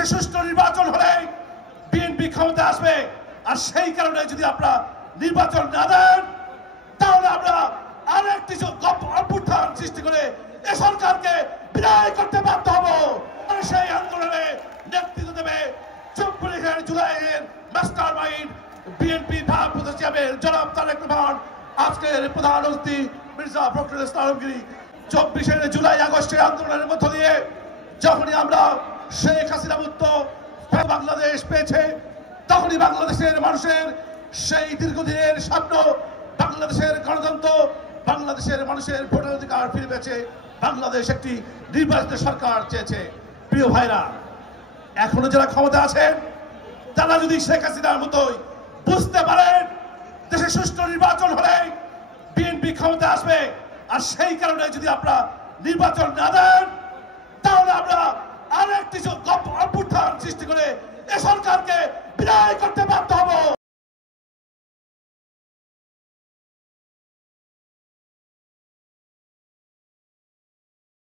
দেশে সুষ্ঠু নির্বাচন হলে বিএনপি ক্ষমতা আসবে। আর সেই কারণে যদি আপনারা নির্বাচন না দেন তাহলে আমরা আরেকটি অভ্যুত্থান সৃষ্টি করে এ সরকারকে বিদায় করতে বাধ্য হব। সেই আন্দোলনে নেতৃত্ব দেবে 24 জুলাইয়ের মাস্টার মাইন্ড বিএনপি ভারপ্রাপ্ত চেয়ারম্যান জনাব তারেক রহমান, আজকের প্রধান অতিথি মির্জা ফখরুল ইসলাম আলমগীর। 24 জুলাই আগস্টের আন্দোলনের মধ্য দিয়ে যখনই আমরা শেখ হাসিনা মুক্ত বাংলাদেশ পেয়েছে, তখনই বাংলাদেশের মানুষের সেই দীর্ঘদিনের স্বপ্ন, বাংলাদেশের গণতন্ত্র, বাংলাদেশের মানুষের ভোটার অধিকার ফিরে পেয়েছে, বাংলাদেশ একটি নির্বাচিত সরকার চেয়েছে। প্রিয় ভাইরা, এখনো যারা ক্ষমতা আছেন তারা যদি শেখ হাসিনার মতোই বুঝতে পারেন দেশে সুষ্ঠু নির্বাচন হলে বিএনপি ক্ষমতা আসবে, আর সেই কারণে যদি আপনারা নির্বাচন না দেন তাহলে আমরা আরেকটি অভ্যুত্থান সৃষ্টি করে এ সরকারকে বিদায় করতে